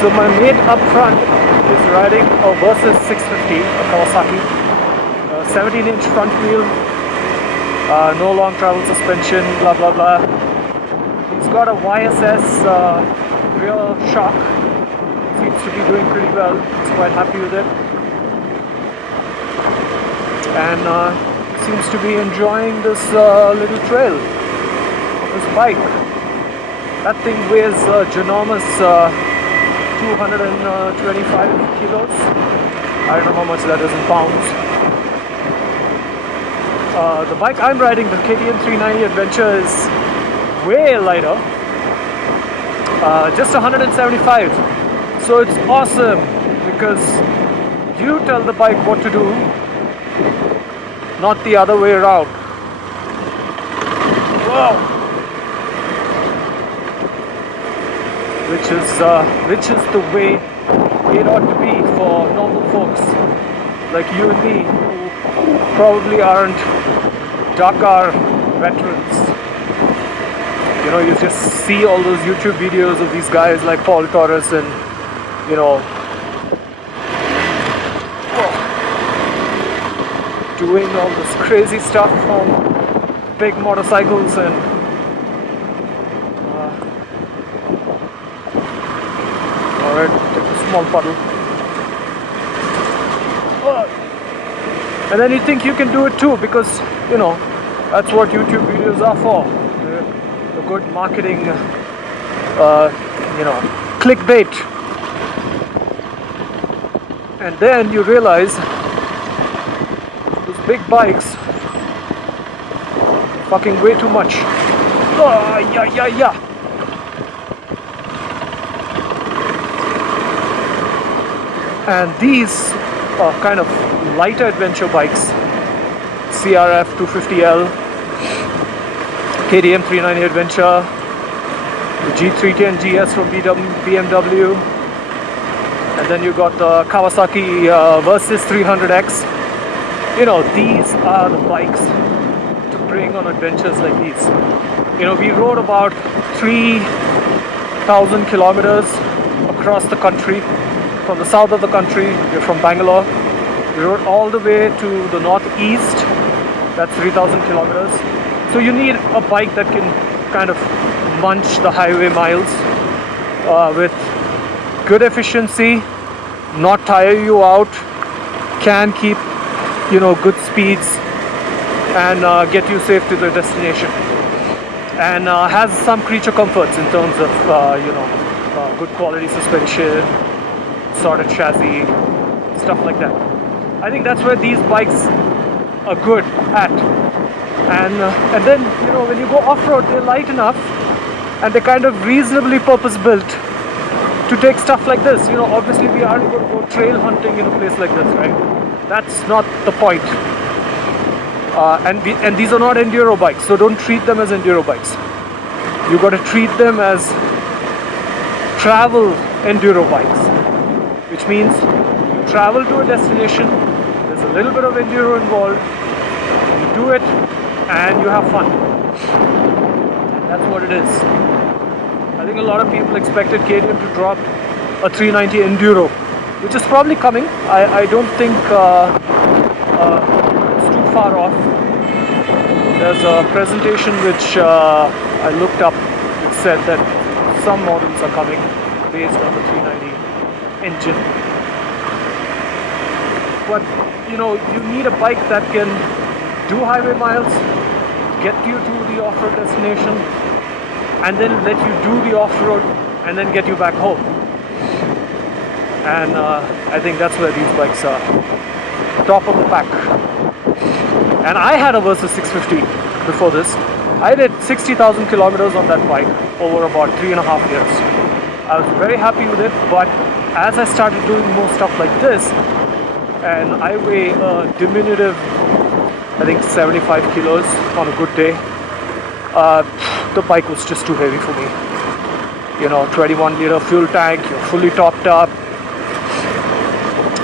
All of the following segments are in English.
So my mate up front is riding a Versys 650, a Kawasaki, 17-inch front wheel, no long travel suspension, blah blah blah. He's got a YSS rear shock. Seems to be doing pretty well. He's quite happy with it, and seems to be enjoying this little trail of his bike. That thing weighs ginormous 225 kilos. I don't know how much that is in pounds. The bike I'm riding, the KTM 390 Adventure, is way lighter, just 175. So it's awesome because you tell the bike what to do, not the other way around. Wow! Which is the way it ought to be for normal folks like you and me, who probably aren't Dakar veterans. You know, you just see all those YouTube videos of these guys like Paul Torres and, you know, doing all this crazy stuff on big motorcycles and alright, take a small puddle. And then you think you can do it too, because, you know, that's what YouTube videos are for. The good marketing, you know, clickbait. And then you realize those big bikes fucking way too much. Yeah. And these are kind of lighter adventure bikes, CRF 250L, KTM 390 Adventure, the G310 GS from BMW, and then you got the Kawasaki Versys 300X. You know, these are the bikes to bring on adventures like these. You know, we rode about 3,000 kilometers across the country. From the south of the country, we're from Bangalore. We rode all the way to the northeast. That's 3,000 kilometers. So you need a bike that can kind of munch the highway miles with good efficiency, not tire you out, can keep, you know, good speeds and get you safe to the destination, and has some creature comforts in terms of you know, good quality suspension, sorted chassis, stuff like that. I think that's where these bikes are good at. And then, you know, when you go off-road, they're light enough and they're kind of reasonably purpose-built to take stuff like this. You know, obviously we aren't going to go trail hunting in a place like this, right? That's not the point. And these are not enduro bikes, so don't treat them as enduro bikes. You got to treat them as travel enduro bikes, which means you travel to a destination, there's a little bit of enduro involved, you do it and you have fun. That's what it is. I think a lot of people expected KTM to drop a 390 enduro, which is probably coming. I don't think it's too far off. There's a presentation which I looked up, which said that some models are coming based on the 390 engine. But you know, you need a bike that can do highway miles, get you to the off-road destination, and then let you do the off-road and then get you back home. And I think that's where these bikes are top of the pack. And I had a Versys 650 before this. I did 60,000 kilometers on that bike over about 3.5 years. I was very happy with it, but as I started doing more stuff like this, and I weigh a diminutive, I think 75 kilos on a good day, the bike was just too heavy for me. You know, 21-liter fuel tank, you're fully topped up,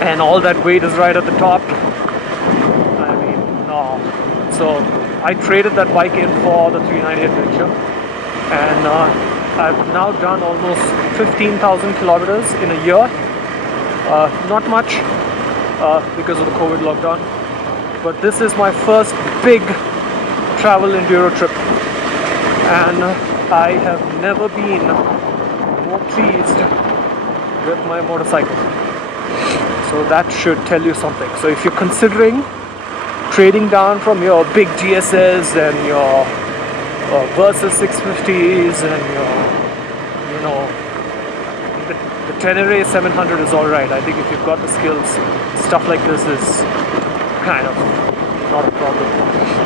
and all that weight is right at the top. I mean, no. So I traded that bike in for the 390 Adventure, and I've now done almost 15,000 kilometers in a year. Not much because of the COVID lockdown, but this is my first big travel enduro trip, and I have never been more pleased with my motorcycle. So that should tell you something. So if you're considering trading down from your big GSS and your Versus 650s and your, you know, the Tenere 700 is alright. I think if you've got the skills, stuff like this is kind of not a problem.